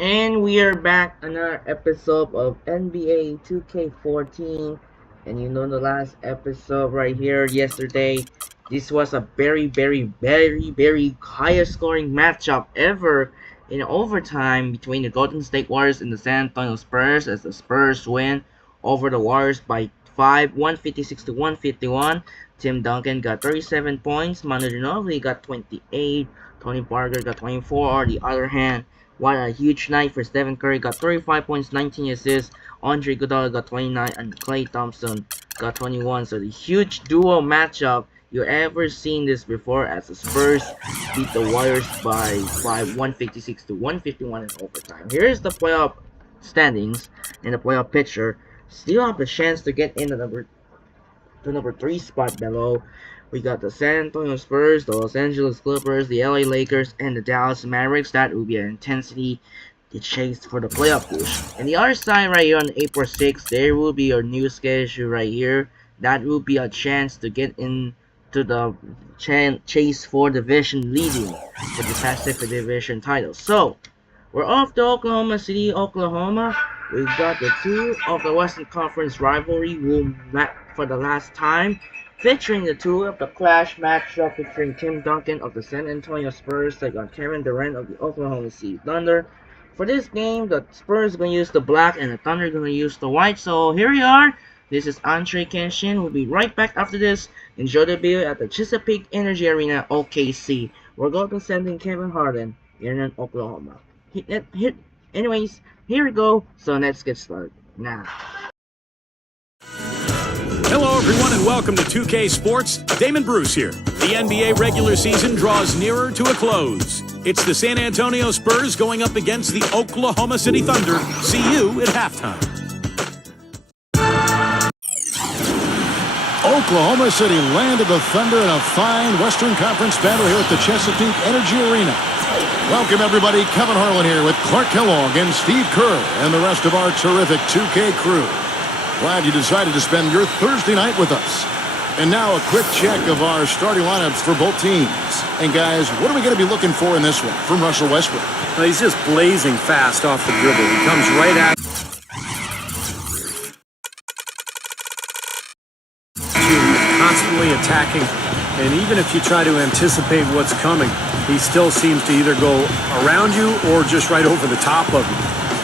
And we are back another episode of NBA 2K14. And the last episode right here yesterday, this was a very highest scoring matchup ever in overtime between the Golden State Warriors and the San Antonio Spurs as the Spurs win over the Warriors by 5, 156 to 151. Tim Duncan got 37 points, Manu Ginobili got 28, Tony Parker got 24. On the other hand, what a huge night for Stephen Curry, got 35 points, 19 assists. Andre Iguodala got 29, and Klay Thompson got 21. So the huge duo matchup, you ever seen this before, as the Spurs beat the Warriors by 156 to 151 in overtime. Here's the playoff standings in the playoff picture. Still have a chance to get in the number 3 spot below. We got the San Antonio Spurs, the Los Angeles Clippers, the LA Lakers, and the Dallas Mavericks. That will be an intensity to chase for the playoff push. And the other side right here on April 6th, there will be a new schedule right here. That will be a chance to get into the chase for division leading for the Pacific Division title. So, we're off to Oklahoma City, Oklahoma. We've got the two of the Western Conference rivalry will match for the last time, featuring the two of the clash matchup featuring Tim Duncan of the San Antonio Spurs take on Kevin Durant of the Oklahoma City Thunder. For this game, the Spurs are going to use the black and the Thunder are going to use the white. So here we are. This is Andre Kenshin. We'll be right back after this. Enjoy the video at the Chesapeake Energy Arena, OKC. We're going to be sending Kevin Harden in Oklahoma. Anyways, here we go. So let's get started now. Hello, everyone, and welcome to 2K Sports. Damon Bruce here. The NBA regular season draws nearer to a close. It's the San Antonio Spurs going up against the Oklahoma City Thunder. See you at halftime. Oklahoma City landed the Thunder in a fine Western Conference battle here at the Chesapeake Energy Arena. Welcome, everybody. Kevin Harlan here with Clark Kellogg and Steve Kerr and the rest of our terrific 2K crew. Glad you decided to spend your Thursday night with us. And now a quick check of our starting lineups for both teams. And guys, what are we going to be looking for in this one from Russell Westbrook? Well, he's just blazing fast off the dribble. He comes right at you, constantly attacking. And even if you try to anticipate what's coming, he still seems to either go around you or just right over the top of you.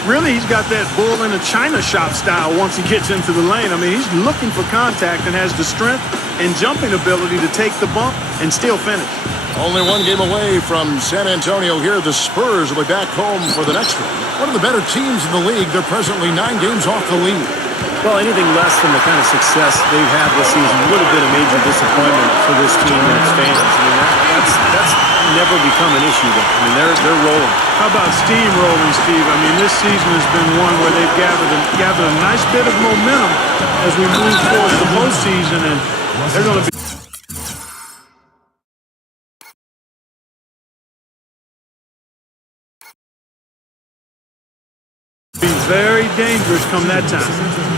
Really, he's got that bull in a china shop style once he gets into the lane. I mean, he's looking for contact and has the strength and jumping ability to take the bump and still finish. Only one game away from San Antonio here. The Spurs will be back home for the next one. One of the better teams in the league. They're presently 9 games off the lead. Well, anything less than the kind of success they've had this season would have been a major disappointment for this team and its fans. I mean, that's never become an issue though. I mean, they're rolling. How about steamrolling, Steve? I mean, this season has been one where they've gathered a nice bit of momentum as we move towards the postseason, and they're going to be very dangerous come that time.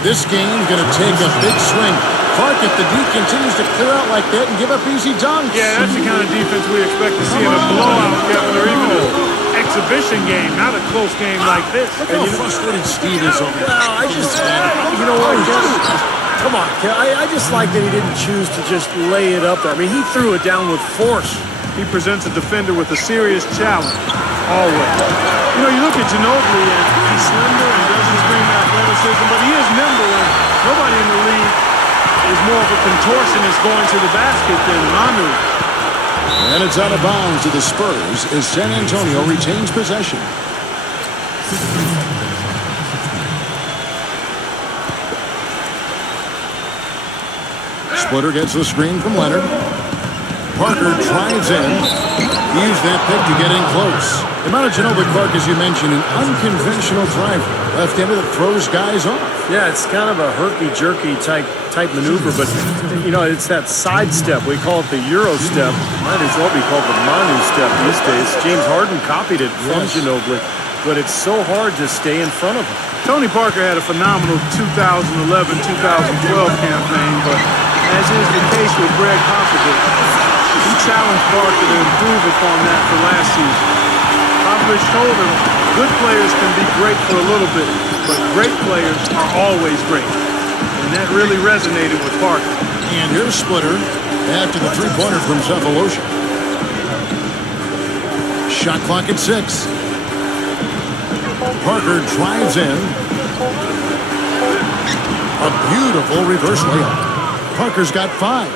This game's going to take a big swing. Clark, if the D continues to clear out like that and give up easy dunks. Yeah, that's the kind of defense we expect to see in a blowout, Kevin, or even an exhibition game, not a close game like this. Look how frustrated Steve is over Well, I just, you know what, come on, I just like that he didn't choose to just lay it up there. I mean, he threw it down with force. He presents a defender with a serious challenge, always. You know, you look at Ginobili, and he's slender and doesn't scream athleticism, but he is nimble, and nobody in the league is more of a contortionist going to the basket than Manu. And it's out of bounds to the Spurs as San Antonio retains possession. Splitter gets the screen from Leonard. Parker drives in. He used that pick to get in close. Manu Ginobili, Clark, as you mentioned, an unconventional driver. Left-handed that throws guys off. Yeah, it's kind of a herky-jerky type maneuver, but, you know, it's that side step. We call it the Euro step. Might as well be called the Manu step these days. James Harden copied it from Ginobili, but it's so hard to stay in front of him. Tony Parker had a phenomenal 2011-2012 campaign, but as is the case with Greg Popovich, he challenged Parker to improve upon that for last season. Popovich told him, good players can be great for a little bit, but great players are always great. And that really resonated with Parker. And here's Splitter after the three-pointer from Cephalosha. Shot clock at 6. Parker drives in. A beautiful reverse layup. Parker's got 5.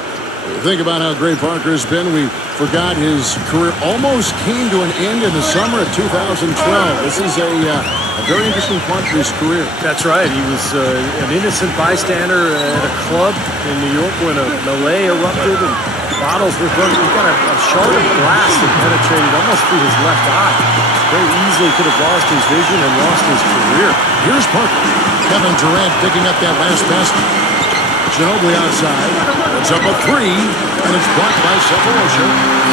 Think about how great Parker's been. We forgot his career almost came to an end in the summer of 2012. This is a very interesting part of his career. That's right. He was an innocent bystander at a club in New York when a melee erupted and bottles were thrown. He got a shard of glass that penetrated almost through his left eye. Very easily could have lost his vision and lost his career. Here's Parker. Kevin Durant picking up that last basket. Ginobili outside. It's up a 3, and it's blocked by Cephalosha.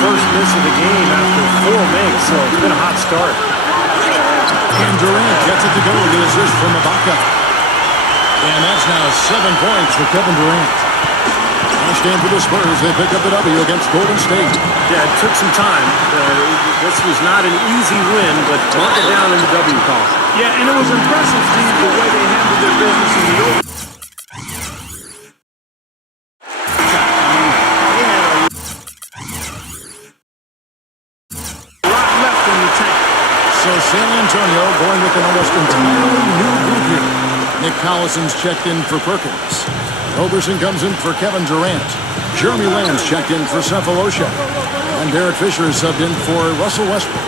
First miss of the game after 4 makes, so it's been a hot start. And Durant gets it to go with the assist from Ibaka. And that's now 7 points for Kevin Durant. Last game for the Spurs, they pick up the W against Golden State. Yeah, it took some time. This was not an easy win, but mark it down in the W column. Yeah, and it was impressive, Steve, the way they handled their business in the open. So San Antonio going with an almost entirely new group here. Nick Collison's checked in for Perkins. Roberson comes in for Kevin Durant. Jeremy Lamb's checked in for Cephalosha. And Derek Fisher is subbed in for Russell Westbrook.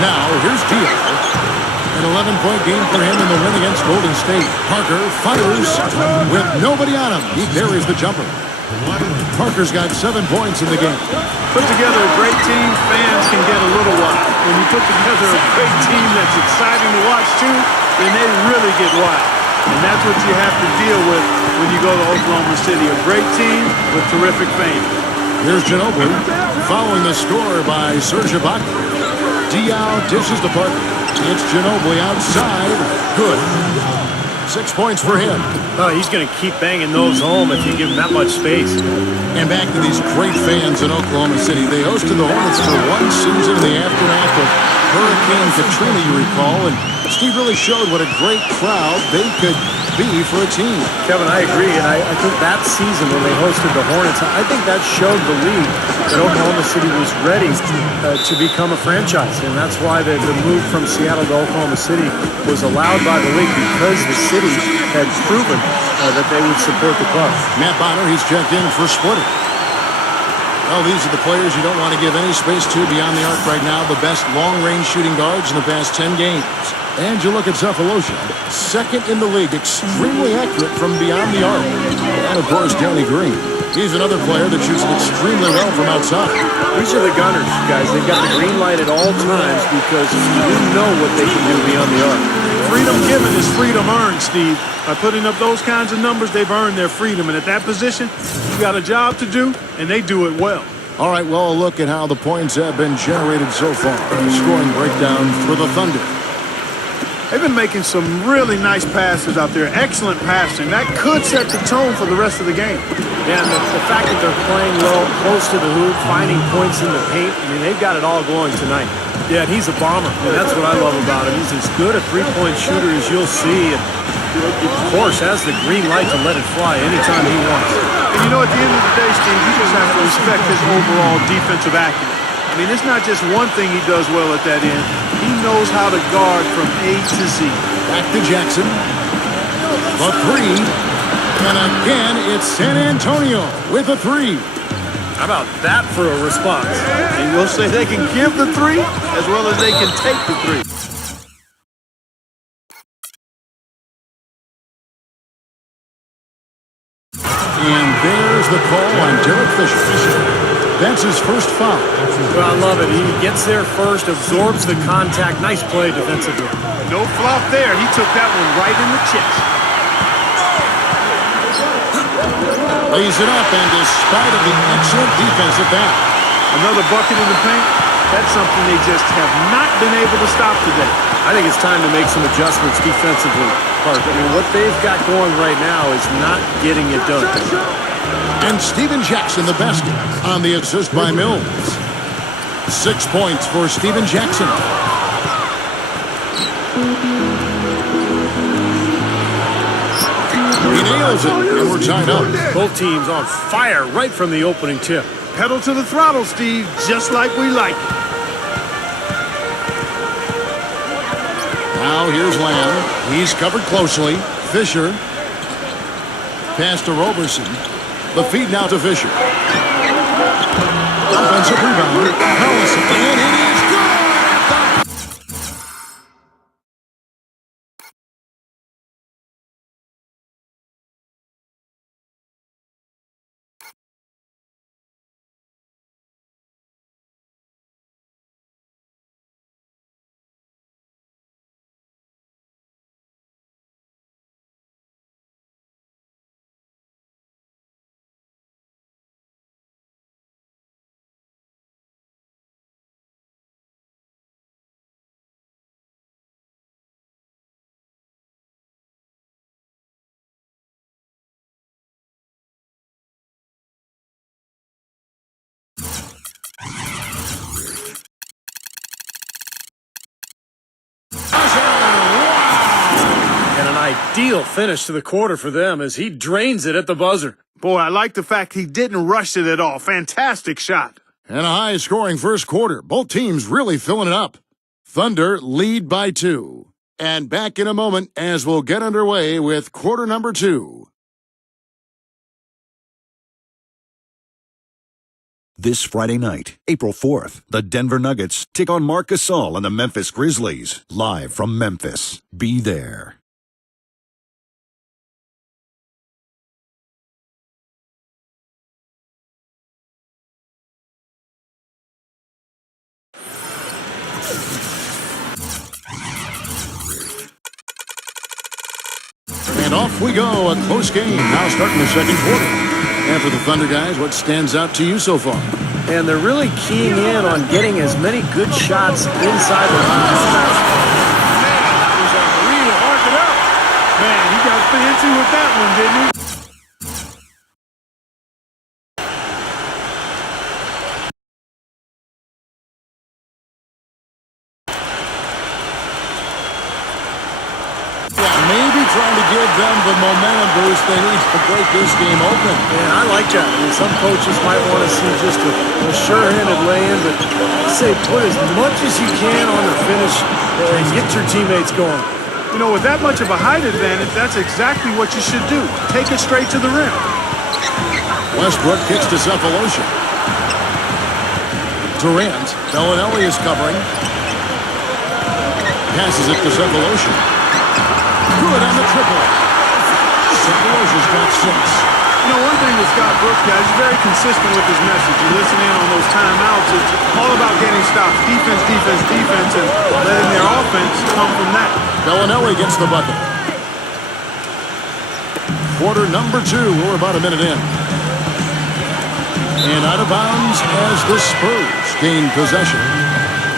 Now, here's Dio. An 11-point game for him in the win against Golden State. Parker fires with nobody on him. He buries the jumper. Parker's got 7 points in the game. Put together a great team, fans can get a little wild. When you put together a great team that's exciting to watch too, then they really get wild. And that's what you have to deal with when you go to Oklahoma City. A great team with terrific fans. Here's Ginobili following the score by Serge Ibaka. Diaw dishes to Parker. It's Ginobili outside. Good. 6 points for him. Oh, he's going to keep banging those home if you give him that much space. And back to these great fans in Oklahoma City. They hosted the Hornets for 1 season in the aftermath of Hurricane Katrina, you recall. And Steve really showed what a great crowd they could be for a team. Kevin, I agree. And I think that season when they hosted the Hornets, I think that showed the league that Oklahoma City was ready to become a franchise. And that's why the move from Seattle to Oklahoma City was allowed by the league, because the city had proven that they would support the club. Matt Bonner, he's checked in for Splitter. Well, these are the players you don't want to give any space to beyond the arc right now. The best long-range shooting guards in the past 10 games. And you look at Cephalosha, second in the league, extremely accurate from beyond the arc. And, of course, Danny Green. He's another player that shoots it extremely well from outside. These are the gunners, guys. They've got the green light at all times because you know what they can do beyond the arc. Freedom given is freedom earned, Steve. By putting up those kinds of numbers, they've earned their freedom. And at that position, you got a job to do, and they do it well. All right, well, a look at how the points have been generated so far. The scoring breakdown for the Thunder. They've been making some really nice passes out there. Excellent passing. That could set the tone for the rest of the game. Yeah, and the fact that they're playing well, close to the hoop, finding points in the paint, I mean, they've got it all going tonight. Yeah, and he's a bomber, and that's what I love about him. He's as good a three-point shooter as you'll see, and of course has the green light to let it fly anytime he wants. And you know, at the end of the day, Steve, you just have to respect his overall defensive acumen. I mean, it's not just one thing he does well at that end. He knows how to guard from A to Z. Back to Jackson. The 3. And again, it's San Antonio with a 3. How about that for a response? And we'll say they can give the 3 as well as they can take the 3. And there's the call on Derek Fisher. That's his first foul. Well, I love it. He gets there first, absorbs the contact. Nice play defensively. No flop there. He took that one right in the chest. Lays it up, and despite of the excellent defense at that. Another bucket in the paint. That's something they just have not been able to stop today. I think it's time to make some adjustments defensively, Park. I mean, what they've got going right now is not getting it done. And Steven Jackson, the basket, on the assist by Mills. 6 points for Steven Jackson. He nails it, and we're tied up. Both teams on fire right from the opening tip. Pedal to the throttle, Steve, just like we like it. Now here's Lamb. He's covered closely. Fisher. Pass to Roberson. The feed now to Fisher. Offensive rebound. Harrison. And it is good! And an ideal finish to the quarter for them as he drains it at the buzzer. Boy, I like the fact he didn't rush it at all. Fantastic shot. And a high-scoring first quarter. Both teams really filling it up. Thunder lead by 2. And back in a moment as we'll get underway with quarter number 2. This Friday night, April 4th, the Denver Nuggets take on Marc Gasol and the Memphis Grizzlies, live from Memphis. Be there. And off we go, a close game. Now starting the second quarter. And for the Thunder guys, what stands out to you so far? And they're really keying in on getting as many good shots inside the line. That was a real arc it up. Man, he got fancy with that one, didn't he? Maybe trying to give them the momentum boost they need to break this game open. Yeah, I like that. I mean, some coaches might want to see just a sure-handed lay-in, but I say put as much as you can on the finish and get your teammates going. You know, with that much of a height advantage, that's exactly what you should do. Take it straight to the rim. Westbrook kicks to Cephalosha. Durant. Bellinelli is covering. Passes it to Cephalosha. Good on the triple. Cephalosha's got 6. You know, one thing with Scott Brooks, guys, he's very consistent with his message. You listen in on those timeouts. It's all about getting stops. Defense, defense, defense, and letting their offense come from that. Bellinelli gets the bucket. Quarter number 2. We're about a minute in. And out of bounds as the Spurs gain possession.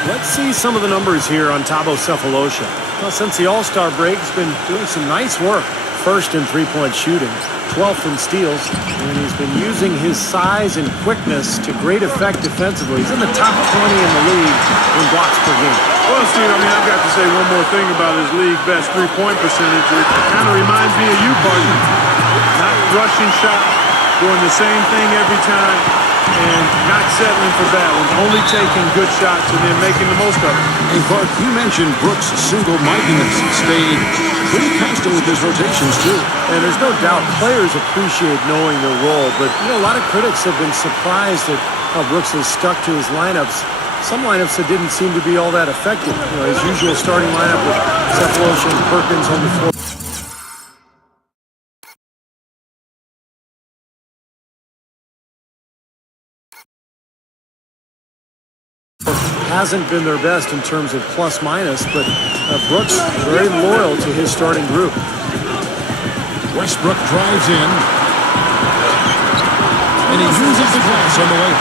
Let's see some of the numbers here on Thabo Cephalosha. Well, since the All-Star break, he's been doing some nice work. First in three-point shooting, 12th in steals, and he's been using his size and quickness to great effect defensively. He's in the top 20 in the league in blocks per game. Well, Steve, I mean, I've got to say one more thing about his league best three-point percentage. It kind of reminds me of you, partner. Not rushing shots, doing the same thing every time, and not settling for bad ones. Only taking good shots and then making the most of it. Hey, Clark, you mentioned Brooks' single-mindedness stayed pretty constant with his rotations, too. And there's no doubt players appreciate knowing their role, but you know, a lot of critics have been surprised at how Brooks has stuck to his lineups. Some lineups that didn't seem to be all that effective. You know, his usual starting lineup with Cephalosha and Perkins on the floor. Hasn't been their best in terms of plus-minus, but Brooks very loyal to his starting group. Westbrook drives in. And he uses the glass on the way.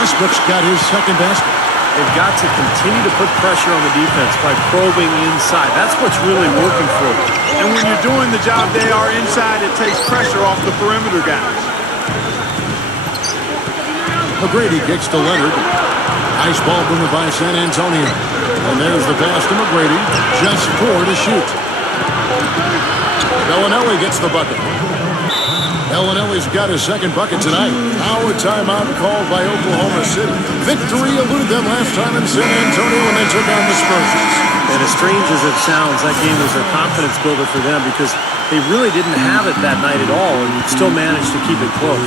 Westbrook's got his second basket. They've got to continue to put pressure on the defense by probing inside. That's what's really working for them. And when you're doing the job they are inside, it takes pressure off the perimeter guys. McGrady kicks to Leonard. Nice ball movement by San Antonio. And there's the pass to McGrady. Just 4 to shoot. Bellinelli gets the bucket. Bellinelli's got his second bucket tonight. Now a timeout called by Oklahoma City. Victory eluded them last time in San Antonio when they took on the Spurs. And as strange as it sounds, that game was a confidence builder for them because they really didn't have it that night at all and still managed to keep it close.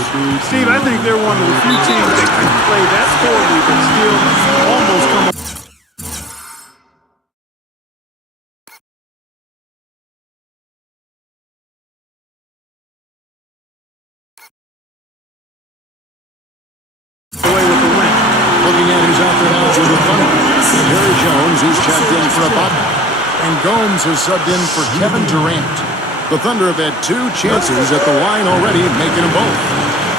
Steve, I think they're one of the few teams that can play that poorly but still almost come away with the win. Looking at who's out there now for the Thunder. Harry Jones, he's checked in for a bucket. And Gomes has subbed in for Kevin Durant. The Thunder have had 2 chances at the line already, making them both.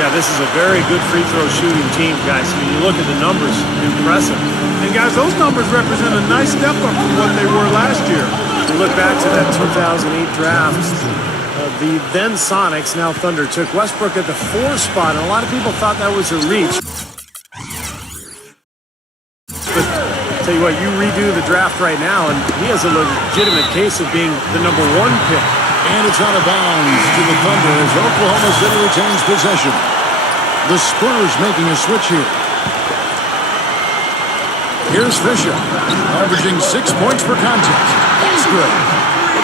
Yeah, this is a very good free throw shooting team, guys. I mean, you look at the numbers, impressive. And guys, those numbers represent a nice step up from what they were last year. You look back to that 2008 draft, the then Sonics, now Thunder, took Westbrook at the 4 spot, and a lot of people thought that was a reach. But tell you what, you redo the draft right now, and he has a legitimate case of being the #1 pick. And it's out of bounds to the Thunder as Oklahoma City retains possession. The Spurs making a switch here. Here's Fisher, averaging 6 points per contest. That's good.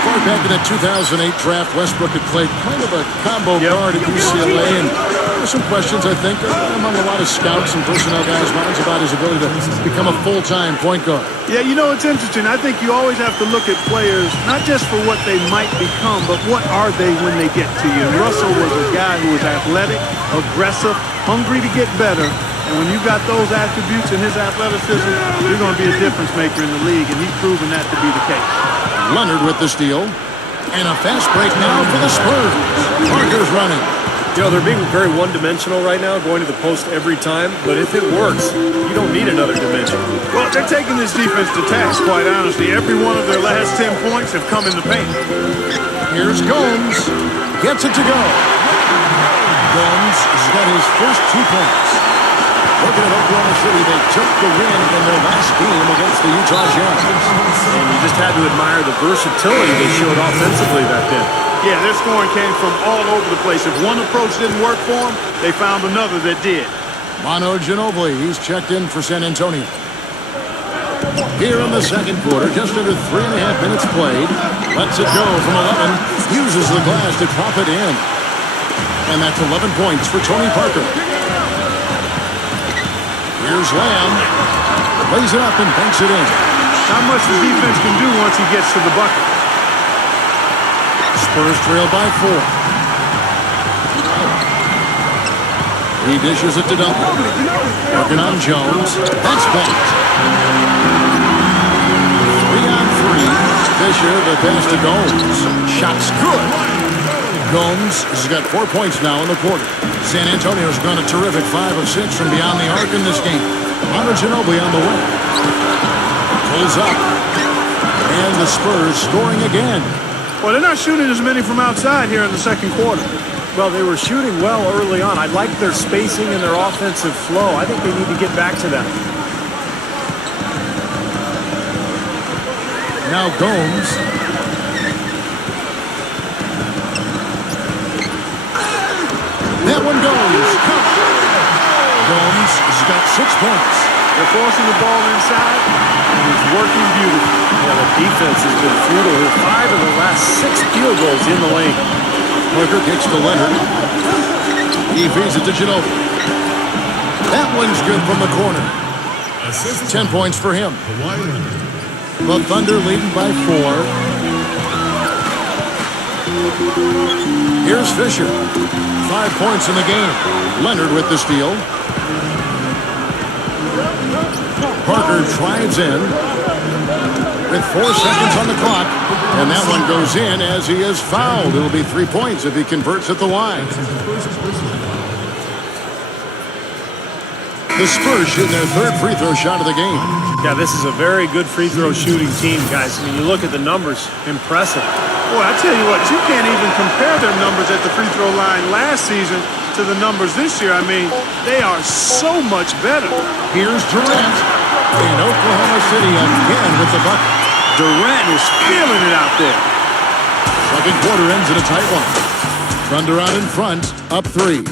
Far back in that 2008 draft, Westbrook had played kind of a combo guard at UCLA, and there were some questions, I think, among a lot of scouts and personnel guys' minds about his ability to become a full-time point guard. Yeah, you know, it's interesting. I think you always have to look at players, not just for what they might become, but what are they when they get to you. And Russell was a guy who was athletic, aggressive, hungry to get better. And when you got those attributes in his athleticism, you're going to be a difference maker in the league, and he's proven that to be the case. Leonard with the steal. And a fast break now for the Spurs. Parker's running. You know, they're being very one-dimensional right now, going to the post every time. But if it works, you don't need another dimension. Well, they're taking this defense to task, quite honestly. Every one of their last 10 points have come in the paint. Here's Gomes. Gets it to go. Gomes has got his first 2 points. Looking at Oklahoma City, they took the win in their last game against the Utah Jazz. And you just had to admire the versatility they showed offensively back then. Yeah, their scoring came from all over the place. If one approach didn't work for them, they found another that did. Manu Ginobili, he's checked in for San Antonio. Here in the second quarter, just under 3.5 minutes played. Lets it go from 11. Uses the glass to drop it in. And that's 11 points for Tony Parker. Here's Lamb. Lays it up and banks it in. Not much the defense can do once he gets to the bucket. Spurs trail by 4. He dishes it to Duncan. Working on Jones. That's banked. 3 on 3. Fisher, the pass to Gomes. Shot's good. Gomes has got 4 points now in the quarter. San Antonio's gone a terrific 5 of 6 from beyond the arc in this game. Manu Ginobili on the way. Pulls up. And the Spurs scoring again. Well, they're not shooting as many from outside here in the second quarter. Well, they were shooting well early on. I like their spacing and their offensive flow. I think they need to get back to that. Now Gomes. That one goes. Gomes has got 6 points. They're forcing the ball inside, and it's working beautifully. Yeah, the defense has been futile here. 5 of the last 6 field goals in the lane. Parker kicks to Leonard. He feeds it to Ginobili. That one's good from the corner. 10 points for him. The Thunder leading by 4. Here's Fisher. 5 points in the game. Leonard with the steal. Parker drives in with 4 seconds on the clock. And that one goes in as he is fouled. It'll be 3 points if he converts at the line. The Spurs shooting their 3rd free throw shot of the game. Yeah, this is a very good free throw shooting team, guys. I mean, you look at the numbers, impressive. Boy, I tell you what, you can't even compare their numbers at the free throw line last season to the numbers this year, I mean, they are so much better. Here's Durant. In Oklahoma City again with the bucket. Durant is feeling it out there. Second quarter ends in a tight one. Thunder out in front, up 3.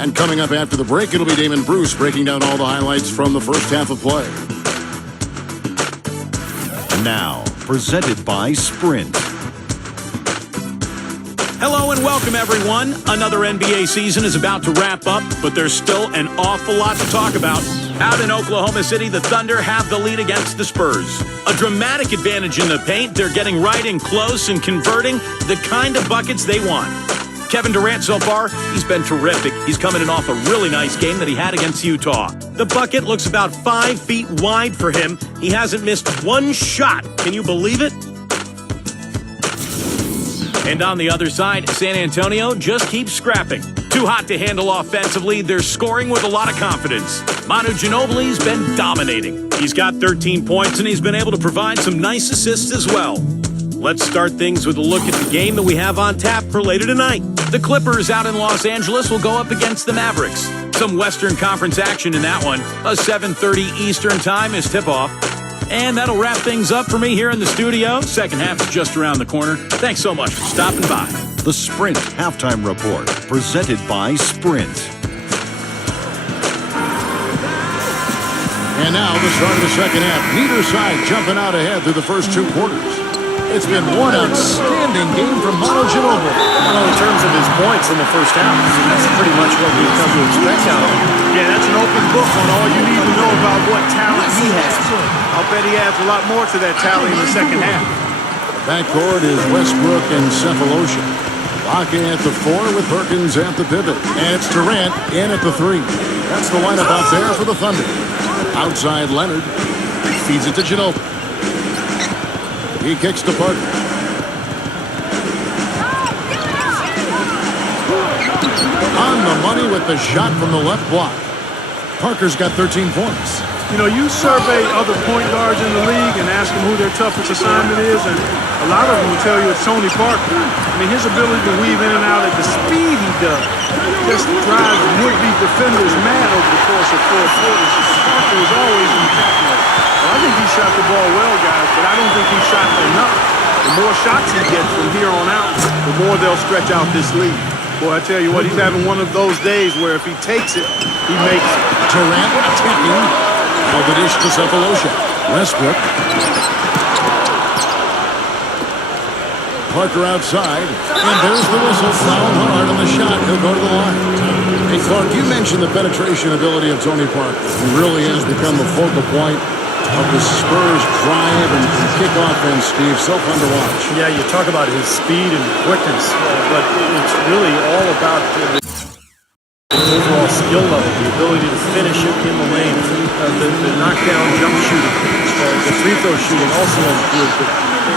And coming up after the break, it'll be Damon Bruce breaking down all the highlights from the first half of play. Now, presented by Sprint. Hello and welcome, everyone. Another NBA season is about to wrap up, but there's still an awful lot to talk about. Out in Oklahoma City, the Thunder have the lead against the Spurs. A dramatic advantage in the paint. They're getting right in close and converting the kind of buckets they want. Kevin Durant so far, he's been terrific. He's coming in off a really nice game that he had against Utah. The bucket looks about 5 feet wide for him. He hasn't missed one shot. Can you believe it? And on the other side, San Antonio just keeps scrapping. Too hot to handle offensively, they're scoring with a lot of confidence. Manu Ginobili's been dominating. He's got 13 points, and he's been able to provide some nice assists as well. Let's start things with a look at the game that we have on tap for later tonight. The Clippers out in Los Angeles will go up against the Mavericks. Some Western Conference action in that one. A 7:30 Eastern time is tip-off. And that'll wrap things up for me here in the studio. Second half is just around the corner. Thanks so much for stopping by. The Sprint Halftime Report, presented by Sprint. And now the start of the second half. Neither side jumping out ahead through the first 2 quarters. It's been one outstanding game from Manu Ginobili. Well, in terms of his points in the first half, that's pretty much what we've come to expect out of him. Yeah, that's an open book on all you need to know about what talent he has. I'll bet he adds a lot more to that tally in the second half. Backcourt is Westbrook and Cephalosha. Locking at the 4 with Perkins at the pivot. And it's Durant in at the 3. That's the lineup out there for the Thunder. Outside Leonard. Feeds it to Ginobili. He kicks to Parker. On the money with the shot from the left block. Parker's got 13 points. You know, you survey other point guards in the league and ask them who their toughest assignment is, and a lot of them will tell you it's Tony Parker. I mean, his ability to weave in and out at the speed he does just drives would-be defenders mad over the course of 4 quarters. Parker is always in attack mode. Well, I think he shot the ball well, guys, but I don't think he shot enough. The more shots he gets from here on out, the more they'll stretch out this lead. Boy, I tell you what, he's having one of those days where if he takes it, he makes it. Durant attacking. Now the dish to Cephalosha. Westbrook. Parker outside. And there's the whistle. Foul hard on the shot. He'll go to the line. Hey, Clark, you mentioned the penetration ability of Tony Parker. He really has become the focal point of the Spurs drive and kick offense, Steve. So fun to watch. Yeah, you talk about his speed and quickness, but it's really all about the overall skill level, the ability to finish it in the lane, the knockdown jump shooting, the free throw shooting also improved.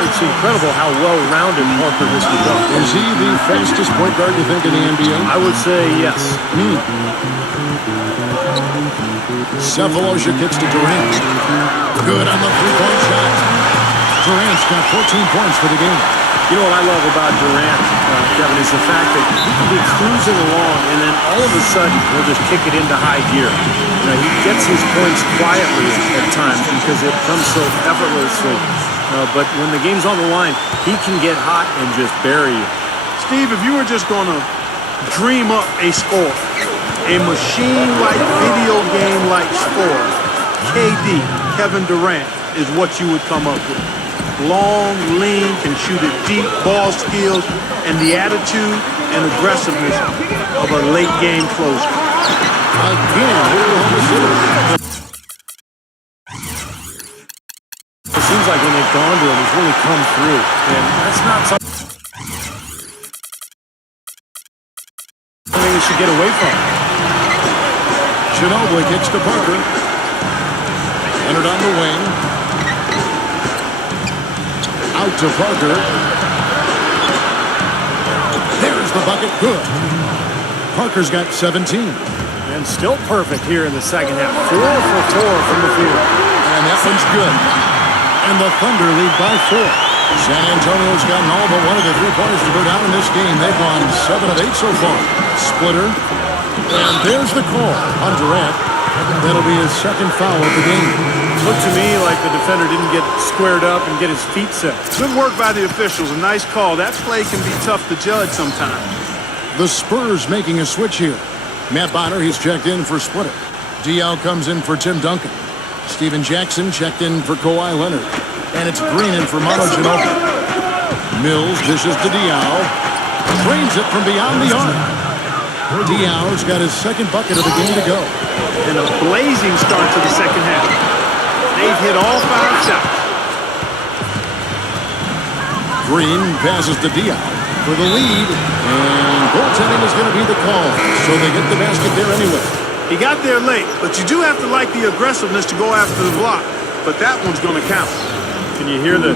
It's incredible how well-rounded Parker has become. Is he the fastest point guard, you think, in the NBA? I would say yes. Cephalosha kicks to Durant. Good on the three-point shot. Durant's got 14 points for the game. You know what I love about Durant, Kevin, is the fact that he can be cruising along and then all of a sudden he'll just kick it into high gear. You know, he gets his points quietly at times because it comes so effortlessly. But when the game's on the line, he can get hot and just bury you. Steve, if you were just going to dream up a score, a machine-like, video game-like score, KD, Kevin Durant, is what you would come up with. Long, lean, can shoot it deep, ball skills, and the attitude and aggressiveness of a late-game closer. Again, It seems like when they've gone to him, he's really come through. And that's not something we should get away from. Ginobili kicks to Parker. Leonard on the wing. Out to Parker. There's the bucket. Good. Parker's got 17. And still perfect here in the second half. 4 for 4 from the field. And that one's good. And the Thunder lead by 4. San Antonio's gotten all but one of the 3 pointers to go down in this game. They've gone 7 of 8 so far. Splitter. And there's the call on Durant. That'll be his second foul of the game. Looked to me like the defender didn't get squared up and get his feet set. Good work by the officials. A nice call. That play can be tough to judge sometimes. The Spurs making a switch here. Matt Bonner, he's checked in for Splitter. Diaw comes in for Tim Duncan. Steven Jackson checked in for Kawhi Leonard. And it's Green in for Manu Ginobili. Mills dishes to Diaw. Drains it from beyond the arc. Diaw's got his second bucket of the game to go. And a blazing start to the second half. They've hit all 5 shots. Green passes to Diaw for the lead. And goaltending is going to be the call. So they get the basket there anyway. He got there late, but you do have to like the aggressiveness to go after the block. But that one's going to count. Can you hear the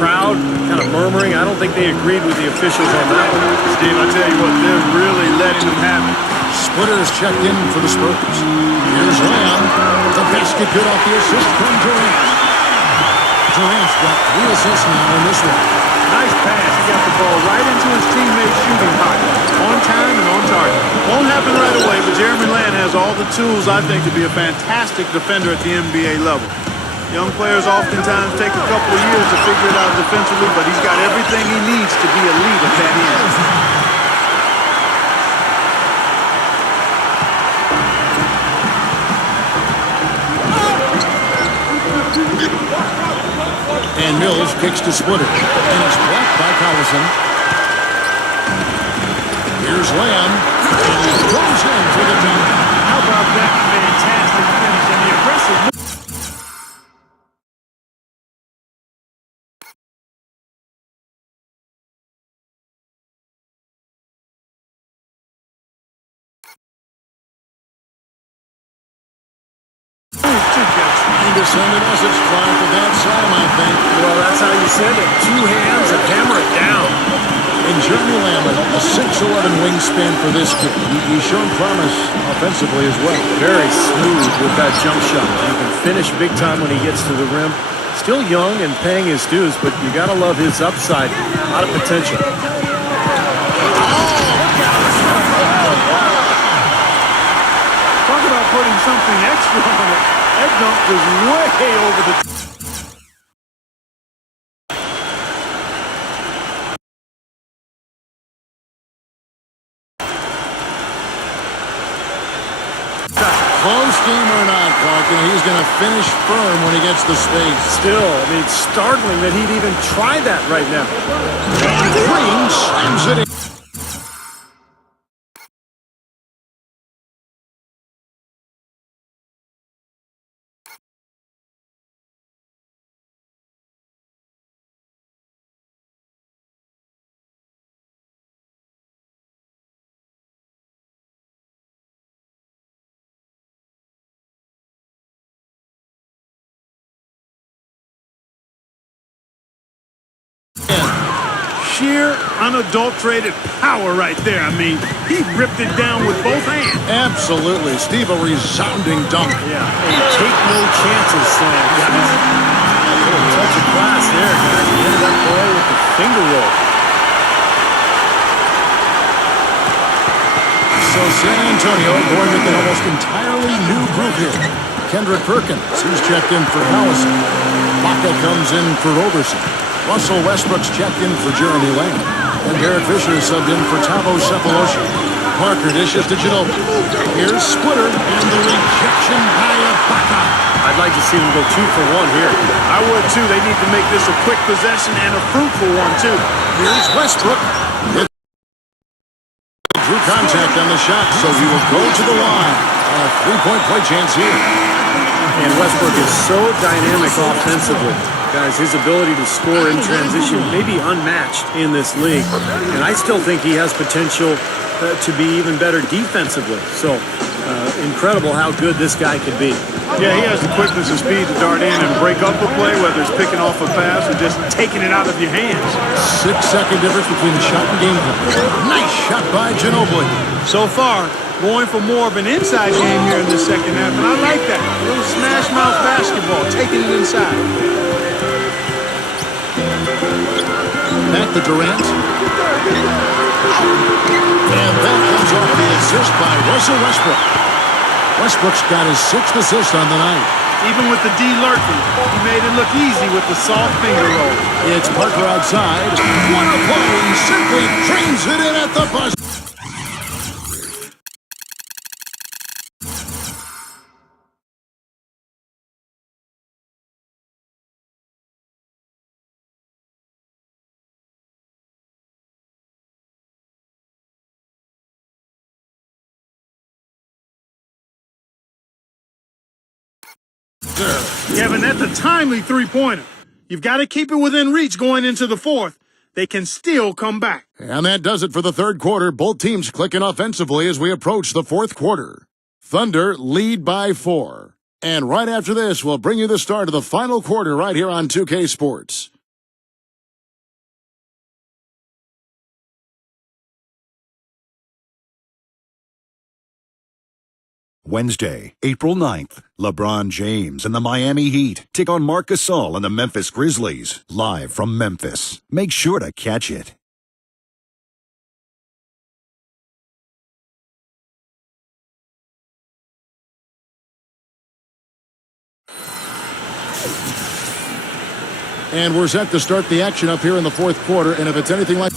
crowd kind of murmuring? I don't think they agreed with the officials on that one. Steve, I tell you what, they're really letting them have it. Splitter's checked in for the Spurs. Here's Lamb. The basket good off the assist from Durant. Durant's got 3 assists now in this one. Nice pass. He got the ball right into his teammate's shooting pocket. On time and on target. Won't happen right away, but Jeremy Lamb has all the tools, I think, to be a fantastic defender at the NBA level. Young players oftentimes take a couple of years to figure it out defensively, but he's got everything he needs to be elite at that end. And Mills kicks to Splitter. And it's blocked by Collison. Here's Lamb. And he goes in for the dunk. How about that fantastic finish and the aggressive move? Trying to send a message, Clark, with that slam, I think. Well, that's how you send it. 2 hands and hammer it down. And Jeremy Lamb, a 6'11" wingspan for this kid. He's shown promise offensively as well. Very smooth with that jump shot. He can finish big time when he gets to the rim. Still young and paying his dues, but you got to love his upside. A lot of potential. Talk about putting something extra on it. That dunk was way over the... Close game or not, Clark, he's going to finish firm when he gets the space. Still, I mean, it's startling that he'd even try that right now. Green slams it in. Sheer, unadulterated power right there. I mean, he ripped it down with both hands. Absolutely. Steve, a resounding dunk. Yeah, a take-no-chances slam. A little touch of class there, guys. He ended up play with the finger roll. So San Antonio going with an almost entirely new group here. Kendrick Perkins, he's checked in for Collison. Baca comes in for Roberson. Russell Westbrook's checked in for Jeremy Lamb. And Derek Fisher is subbed in for Tavo Cephalosha. Parker dishes to Ginobili. Here's Splitter and the rejection by Baca. I'd like to see them go 2 for 1 here. I would too. They need to make this a quick possession and a fruitful one too. Here's Westbrook. Drew contact on the shot, so he will go to the line. A 3-point play chance here. And Westbrook is so dynamic offensively. Guys, his ability to score in transition may be unmatched in this league. And I still think he has potential to be even better defensively. So, incredible how good this guy can be. Yeah, he has the quickness and speed to dart in and break up a play, whether it's picking off a pass or just taking it out of your hands. 6-second difference between the shot and game time. Nice shot by Ginobili. So far, going for more of an inside game here in the second half, and I like that. A little smash mouth basketball, taking it inside. Back to Durant. And that comes off the assist by Russell Westbrook. Westbrook's got his 6th assist on the night. Even with the D lurking, he made it look easy with the soft finger roll. It's Parker outside. What a play! He simply trains it in at the buzzer. Kevin, that's a timely three-pointer. You've got to keep it within reach going into the fourth. They can still come back. And that does it for the third quarter. Both teams clicking offensively as we approach the fourth quarter. Thunder lead by 4. And right after this, we'll bring you the start of the final quarter right here on 2K Sports. Wednesday, April 9th, LeBron James and the Miami Heat take on Marc Gasol and the Memphis Grizzlies, live from Memphis. Make sure to catch it. And we're set to start the action up here in the fourth quarter, and if it's anything like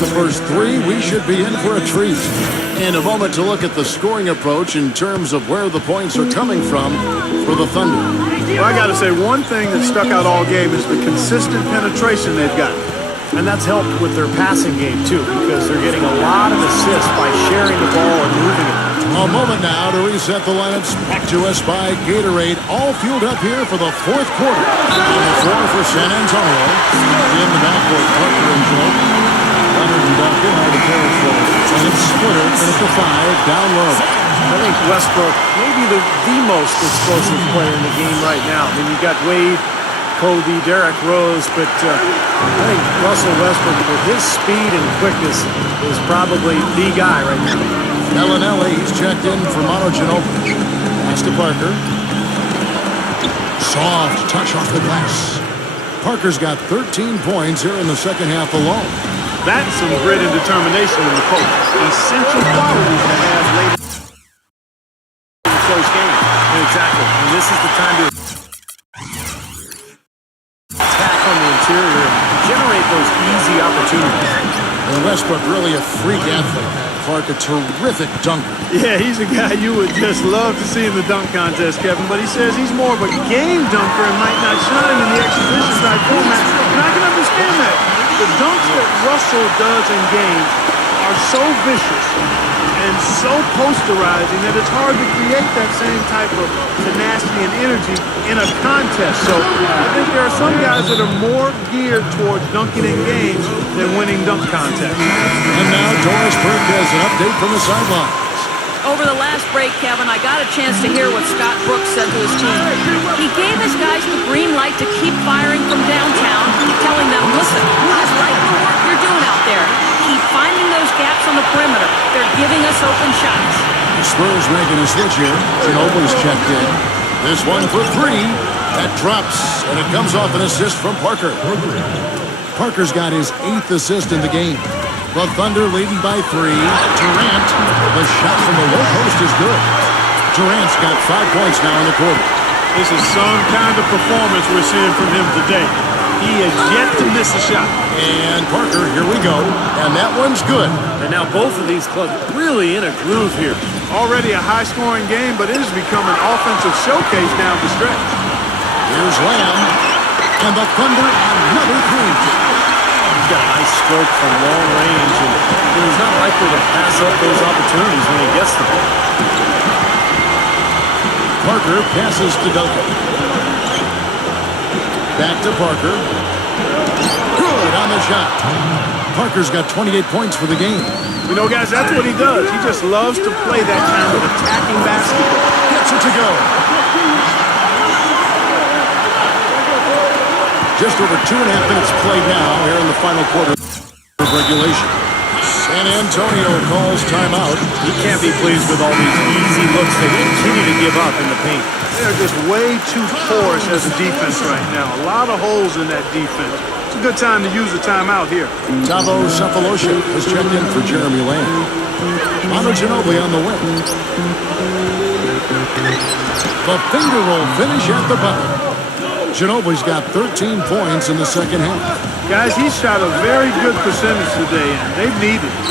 the first 3, we should be in for a treat. And a moment to look at the scoring approach in terms of where the points are coming from for the Thunder. Well, I got to say, one thing that stuck out all game is the consistent penetration they've got. And that's helped with their passing game, too, because they're getting a lot of assists by sharing the ball and moving it. A moment now to reset the lineups. Back to us by Gatorade. All fueled up here for the fourth quarter. On the floor for San Antonio. In the backcourt, Parker and Joe. Leonard and Duncan are the carry forward. And it's Splitter in at the 5, down low. I think Westbrook may be the most explosive player in the game right now. I mean, you've got Wade, Kobe, Derrick Rose, but I think Russell Westbrook, with his speed and quickness, is probably the guy right now. Bellinelli, he's checked in for Manu Ginobili. Pass to Parker. Soft touch off the glass. Parker's got 13 points here in the second half alone. That's some grit and determination in the post. Essential qualities to have late in the close game. Exactly. And this is the time to attack on the interior and generate those easy opportunities. And Westbrook really a freak athlete. Clark, a terrific dunker. Yeah, he's a guy you would just love to see in the dunk contest, Kevin, but he says he's more of a game dunker and might not shine in the exhibition type format. And I can understand that. The dunks that Russell does in games are so vicious and so posterizing that it's hard to create that same type of tenacity and energy in a contest. So I think there are some guys that are more geared towards dunking in games than winning dunk contests. And now Doris Burke has an update from the sidelines. Over the last break, Kevin, I got a chance to hear what Scott Brooks said to his team. He gave his guys the green light to keep firing from downtown, telling them, listen, I like the work you're doing out there. Keep finding those gaps on the perimeter. They're giving us open shots. The Spurs making a switch here. Ginobili's checked in. This one for 3. That drops, and it comes off an assist from Parker. Parker's got his 8th assist in the game. The Thunder leading by 3. Durant, the shot from the low post is good. Durant's got 5 points now in the quarter. This is some kind of performance we're seeing from him today. He has yet to miss a shot. And Parker, here we go. And that one's good. And now both of these clubs really in a groove here. Already a high-scoring game, but it has become an offensive showcase down the stretch. Here's Lamb. And the Thunder another 3. He's got a nice stroke from long range, and he's not likely to pass up those opportunities when he gets them. Parker passes to Duncan. Back to Parker. Good on the shot. Parker's got 28 points for the game. You know, guys, that's what he does. He just loves to play that kind of attacking basketball. Gets it to go. Just over 2.5 minutes played now here in the final quarter of regulation. San Antonio calls timeout. He can't be pleased with all these easy looks they continue to give up in the paint. They're just way too porous as a defense right now. A lot of holes in that defense. It's a good time to use a timeout here. Tavo Cephalosha has checked in for Jeremy Lamb. Manu Ginobili on the wing. The finger roll finish at the button. Ginobili's got 13 points in the second half. Guys, he shot a very good percentage today, and they've needed it.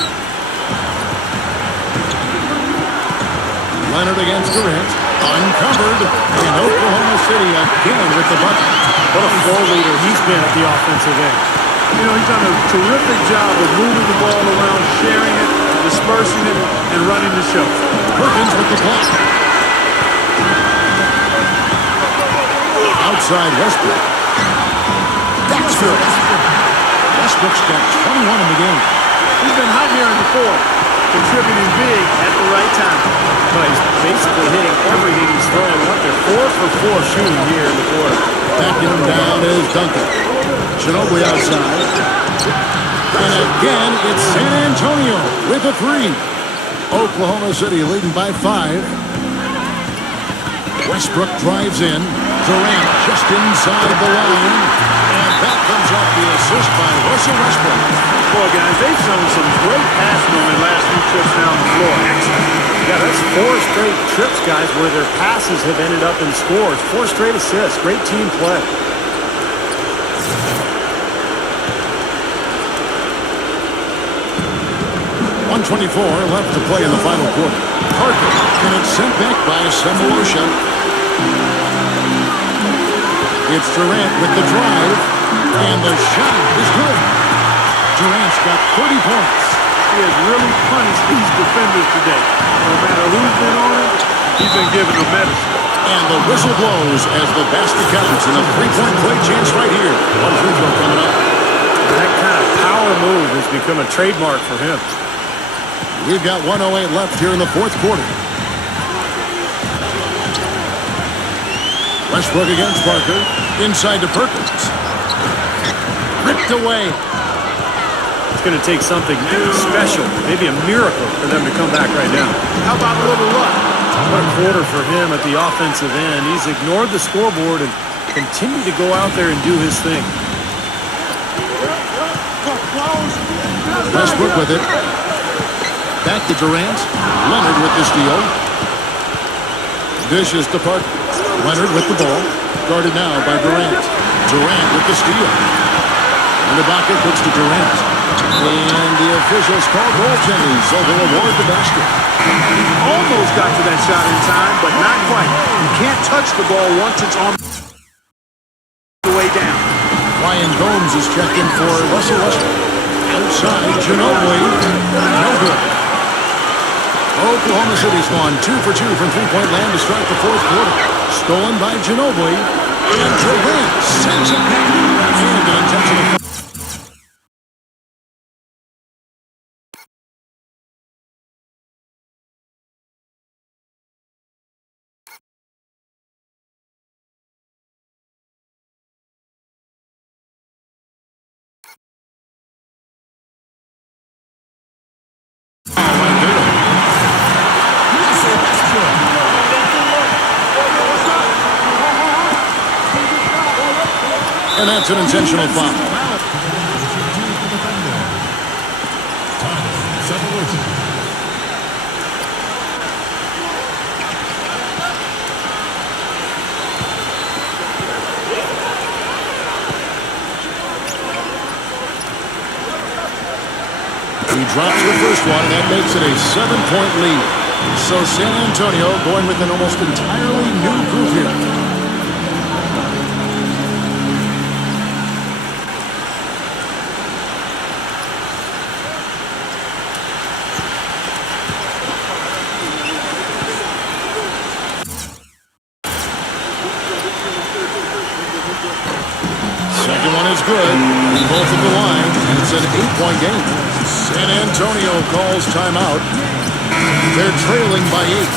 Leonard against Durant. Uncovered. And Oklahoma City again with the bucket. What a floor leader he's been at the offensive end. You know, he's done a terrific job of moving the ball around, sharing it, dispersing it, and running the show. Perkins with the block. Outside Westbrook. That's good. Westbrook's got 21 in the game. He's been hot here in the fourth, contributing big at the right time. But he's basically hitting everything he's throwing up there. 4 for 4 shooting here in the quarter. Backing him down is Duncan. Ginobili outside. And again, it's San Antonio with a three. Oklahoma City leading by 5. Westbrook drives in. Durant just inside the line. And that comes off the assist by Russell Westbrook. Boy, guys, they've shown some great passing on their last few trips down the floor. Yeah, that's 4 straight trips, guys, where their passes have ended up in scores. 4 straight assists. Great team play. .124 left to play in the final quarter. Parker, and it's sent back by Cephalosha. It's Durant with the drive, and the shot is good. Durant's got 30 points. He has really punished these defenders today. No matter who's been on him, he's been giving them medicine. And the whistle blows as the basket counts, and a three-point play chance right here. One free throw coming up. That kind of power move has become a trademark for him. We've got 1:08 left here in the fourth quarter. Westbrook against Parker. Inside to Perkins. Ripped away. It's going to take something special, maybe a miracle, for them to come back right now. How about a little luck? What a quarter for him at the offensive end. He's ignored the scoreboard and continued to go out there and do his thing. Westbrook with it. Back to Durant. Leonard with the steal. Dishes to Parker. Leonard with the ball. Guarded now by Durant. Durant with the steal. And the bucket puts to Durant. And the officials call goaltending, so they'll award the basket. He almost got to that shot in time, but not quite. You can't touch the ball once it's on the way down. Ryan Gomes is checked in for Russell Westbrook. Outside, Ginobili. No good. Oklahoma City's gone 2 for 2 from three-point land to start the fourth quarter. Stolen by Ginobili. And Durant sends it back. And an intentional. And that's an intentional foul. He drops the first one, and that makes it a 7-point lead. So San Antonio going with an almost entirely new group here. Second one is good. Both at the line. It's an 8-point game. San Antonio calls timeout. They're trailing by 8.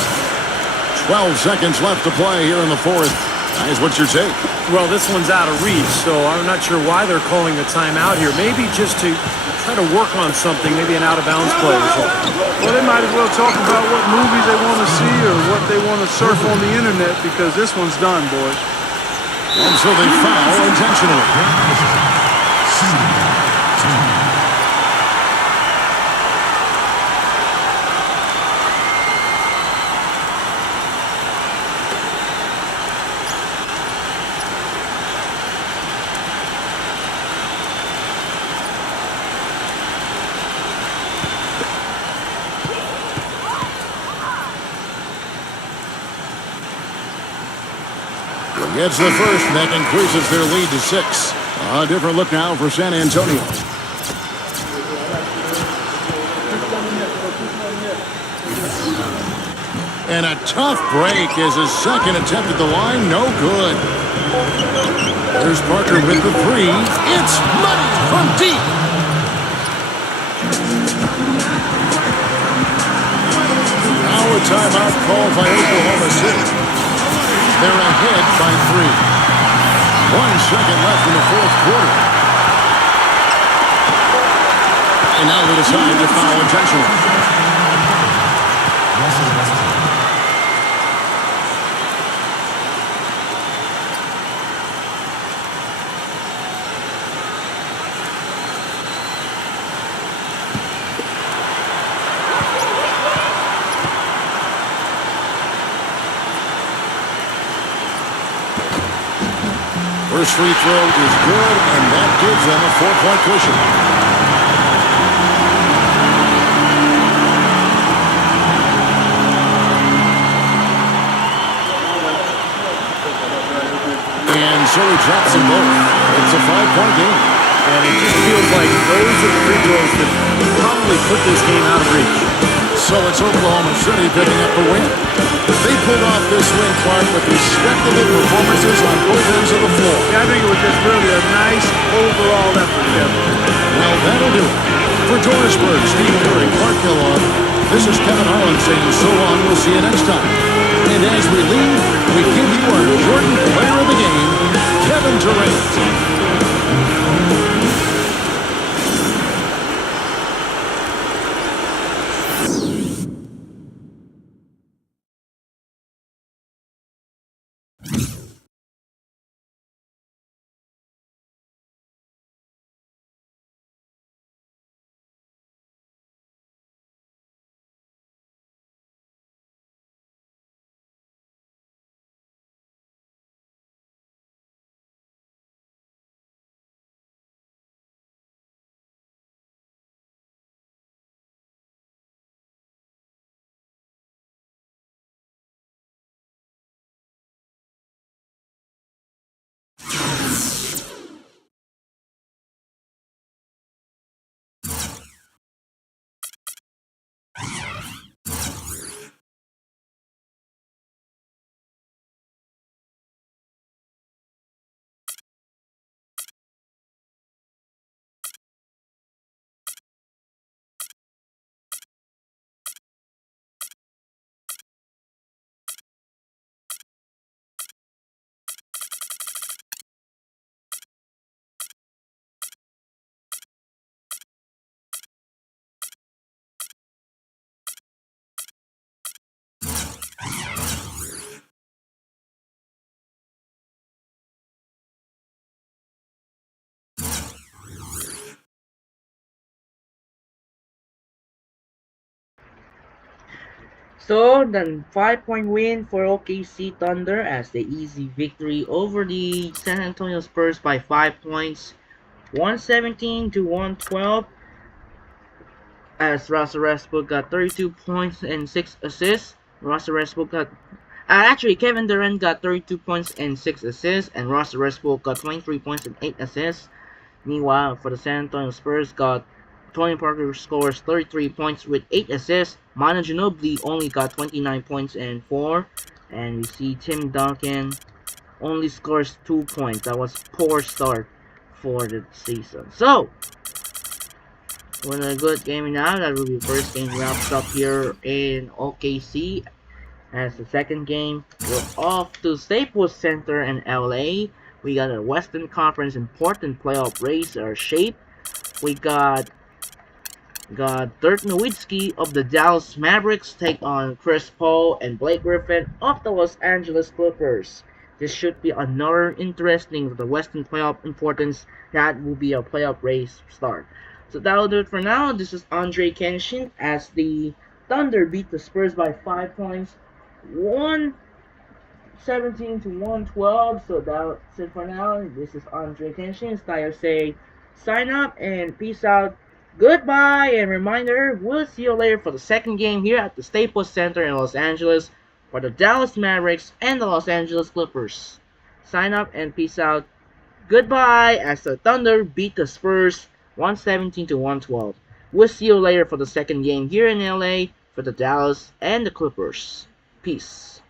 12 seconds left to play here in the fourth. Guys, what's your take? Well, this one's out of reach, so I'm not sure why they're calling the timeout here. Maybe just to try to work on something, maybe an out-of-bounds play or something. Well, they might as well talk about what movies they want to see or what they want to surf on the internet because this one's done, boys. And so they foul intentionally. Gets the first, and that increases their lead to 6. A different look now for San Antonio. And a tough break as his second attempt at the line, no good. There's Parker with the 3. It's money from deep. Now a timeout called by Oklahoma City. They're ahead by 3. 1 second left in the fourth quarter. And now they decide to foul intentionally. First free throw is good, and that gives them a 4-point cushion. And so he drops them both. It's a 5-point game. And it just feels like those are the free throws that probably put this game out of reach. So it's Oklahoma City picking up the win. They pulled off this win, Clark, with respectable performances on both ends of the floor. Yeah, I think it was just really a nice overall effort, Kevin. Well, that'll do it. For Dorisburg, Steve Curry, Clark Kellogg, this is Kevin Harlan saying so long. We'll see you next time. And as we leave, we give you our Jordan Player of the Game, Kevin Durant. So, the 5-point win for OKC Thunder as the easy victory over the San Antonio Spurs by 5 points, 117 to 112. As Russell Westbrook got 32 points and 6 assists. Russell Westbrook got actually Kevin Durant got 32 points and 6 assists, and Russell Westbrook got 23 points and 8 assists. Meanwhile, for the San Antonio Spurs, got Tony Parker scores 33 points with 8 assists. Manu Ginobili only got 29 points and 4. And we see Tim Duncan only scores 2 points. That was poor start for the season. So, with a good game now, that will be first game wrapped up here in OKC. As the second game, we're off to Staples Center in LA. We got a Western Conference important playoff race are shaped. We got Dirk Nowitzki of the Dallas Mavericks take on Chris Paul and Blake Griffin of the Los Angeles Clippers. This should be another interesting for the Western playoff importance. That will be a playoff race start. So that'll do it for now. This is Andre Kenshin as the Thunder beat the Spurs by 5 points. 117 to 112. So that's it for now. This is Andre Kenshin. It's time to say sign up and peace out. Goodbye, and reminder, we'll see you later for the second game here at the Staples Center in Los Angeles for the Dallas Mavericks and the Los Angeles Clippers. Sign up and peace out. Goodbye as the Thunder beat the Spurs 117 to 112. We'll see you later for the second game here in LA for the Dallas and the Clippers. Peace.